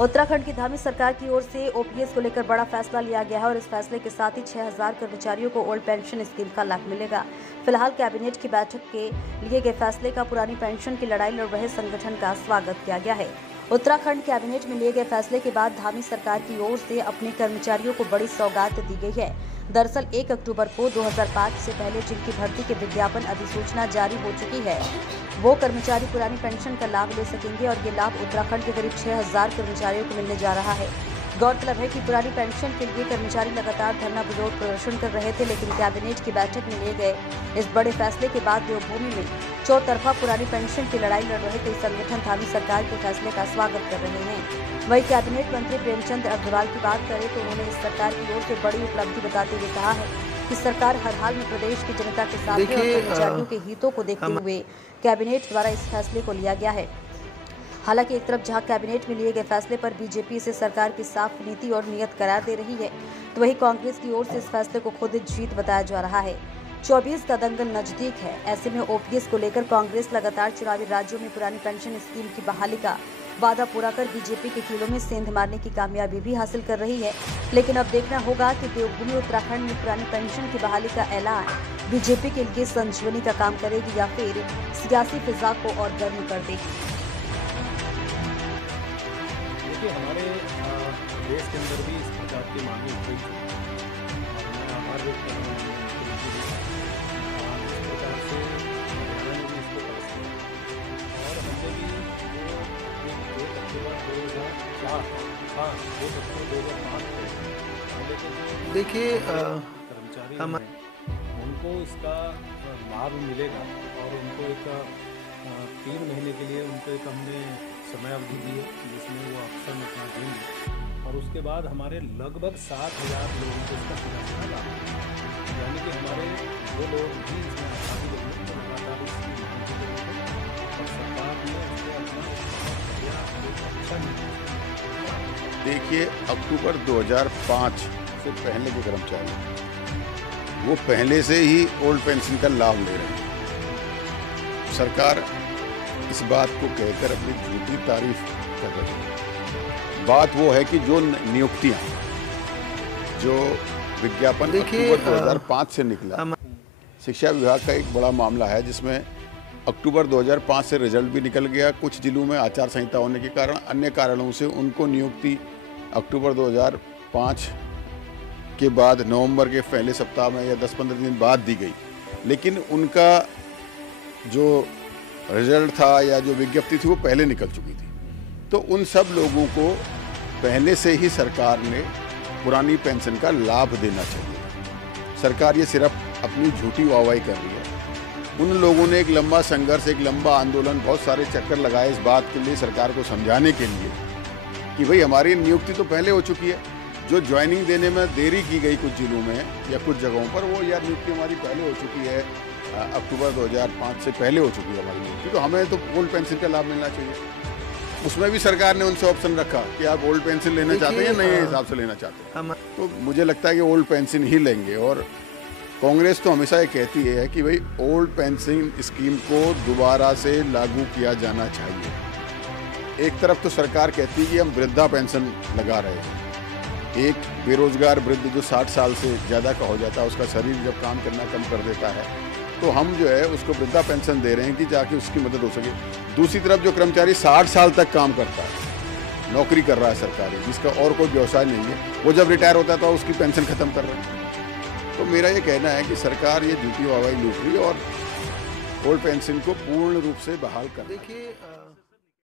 उत्तराखंड की धामी सरकार की ओर से ओपीएस को लेकर बड़ा फैसला लिया गया है और इस फैसले के साथ ही 6000 कर्मचारियों को ओल्ड पेंशन स्कीम का लाभ मिलेगा। फिलहाल कैबिनेट की बैठक के लिए गए फैसले का पुरानी पेंशन की लड़ाई लड़ रहे संगठन का स्वागत किया गया है। उत्तराखंड कैबिनेट में लिए गए फैसले के बाद धामी सरकार की ओर से अपने कर्मचारियों को बड़ी सौगात दी गई है। दरअसल 1 अक्टूबर को 2005 से पहले जिनकी भर्ती के विज्ञापन अधिसूचना जारी हो चुकी है, वो कर्मचारी पुरानी पेंशन का लाभ ले सकेंगे और ये लाभ उत्तराखंड के करीब 6000 कर्मचारियों को मिलने जा रहा है। गौरतलब है कि पुरानी पेंशन के लिए कर्मचारी लगातार धरना विरोध प्रदर्शन कर रहे थे, लेकिन कैबिनेट की बैठक में लिए गए इस बड़े फैसले के बाद देवभूमि में चौतरफा पुरानी पेंशन की लड़ाई लड़ रहे कई संगठन धामी सरकार के फैसले का स्वागत कर रहे हैं। वहीं कैबिनेट मंत्री प्रेमचंद अग्रवाल की बात करें तो उन्होंने इस सरकार की ओर से बड़ी उपलब्धि बताते हुए कहा है कि सरकार हर हाल में प्रदेश की जनता के साथ है और कर्मचारियों के हितों को देखते हुए कैबिनेट द्वारा इस फैसले को लिया गया है। हालांकि एक तरफ जहां कैबिनेट में लिए गए फैसले पर बीजेपी इसे सरकार की साफ नीति और नीयत करार दे रही है, तो वहीं कांग्रेस की ओर से इस फैसले को खुद जीत बताया जा रहा है। 24 का दंगल नजदीक है, ऐसे में ओपीएस को लेकर कांग्रेस लगातार चुनावी राज्यों में पुरानी पेंशन स्कीम की बहाली का वादा पूरा कर बीजेपी के कीलों में सेंध मारने की कामयाबी भी हासिल कर रही है। लेकिन अब देखना होगा कि देवभूमि उत्तराखंड में पुरानी पेंशन की बहाली का ऐलान बीजेपी के लिए संजीवनी का काम करेगी या फिर सियासी फिजा को और गर्म कर देगी। देखिए, हमारे देश के अंदर भी इस प्रकार की मांगे उठ रही थी। देखिए, कर्मचारी उनको इसका लाभ मिलेगा और उनको एक 3 महीने के लिए उनको एक हमने समय अवधि दी है जिसमें वो ऑप्शन अपना देंगे और उसके बाद हमारे लगभग 7000 लोगों को इसका सीधा लाभ मिलेगा। यानी कि हमारे वो लोग भी इसमें आसानी होंगे तो लगातार इसकी मांग की जरूरत और सरकार ने इसको अपना अच्छा नहीं। देखिए, अक्टूबर 2005 से पहले के कर्मचारी वो पहले से ही ओल्ड पेंशन का लाभ ले रहे हैं। सरकार इस बात को कहकर अपनी झूठी तारीफ कर रही है। बात वो है कि जो नियुक्तियां, जो विज्ञापन अक्टूबर 2005 से निकला, शिक्षा विभाग का एक बड़ा मामला है जिसमें अक्टूबर 2005 से रिजल्ट भी निकल गया। कुछ जिलों में आचार संहिता होने के कारण, अन्य कारणों से उनको नियुक्ति अक्टूबर 2005 के बाद नवंबर के पहले सप्ताह में या 10-15 दिन बाद दी गई, लेकिन उनका जो रिजल्ट था या जो विज्ञप्ति थी वो पहले निकल चुकी थी। तो उन सब लोगों को पहले से ही सरकार ने पुरानी पेंशन का लाभ देना चाहिए। सरकार ये सिर्फ अपनी झूठी वाहवाही कर रही है। उन लोगों ने एक लंबा संघर्ष, एक लंबा आंदोलन, बहुत सारे चक्कर लगाए इस बात के लिए, सरकार को समझाने के लिए कि भाई हमारी नियुक्ति तो पहले हो चुकी है। जो ज्वाइनिंग देने में देरी की गई कुछ जिलों में या कुछ जगहों पर, वो यार नियुक्ति हमारी पहले हो चुकी है, अक्टूबर 2005 से पहले हो चुकी है हमारी नियुक्ति, तो हमें तो ओल्ड पेंशन का लाभ मिलना चाहिए। उसमें भी सरकार ने उनसे ऑप्शन रखा कि आप ओल्ड पेंशन लेना चाहते हैं या नए हिसाब से लेना चाहते हैं। तो मुझे लगता है कि ओल्ड पेंशन ही लेंगे। और कांग्रेस तो हमेशा ये कहती है कि भाई ओल्ड पेंशन स्कीम को दोबारा से लागू किया जाना चाहिए। एक तरफ तो सरकार कहती है कि हम वृद्धा पेंशन लगा रहे हैं। एक बेरोजगार वृद्ध जो 60 साल से ज़्यादा का हो जाता है, उसका शरीर जब काम करना कम कर देता है, तो हम जो है उसको वृद्धा पेंशन दे रहे हैं कि जाके उसकी मदद हो सके। दूसरी तरफ जो कर्मचारी 60 साल तक काम करता है, नौकरी कर रहा है सरकारी, जिसका और कोई व्यवसाय नहीं है, वो जब रिटायर होता है तो उसकी पेंशन खत्म कर रहे हैं। तो मेरा ये कहना है कि सरकार ये झूठी वाहवाही लूट रही है और ओल्ड पेंशन को पूर्ण रूप से बहाल कर। देखिए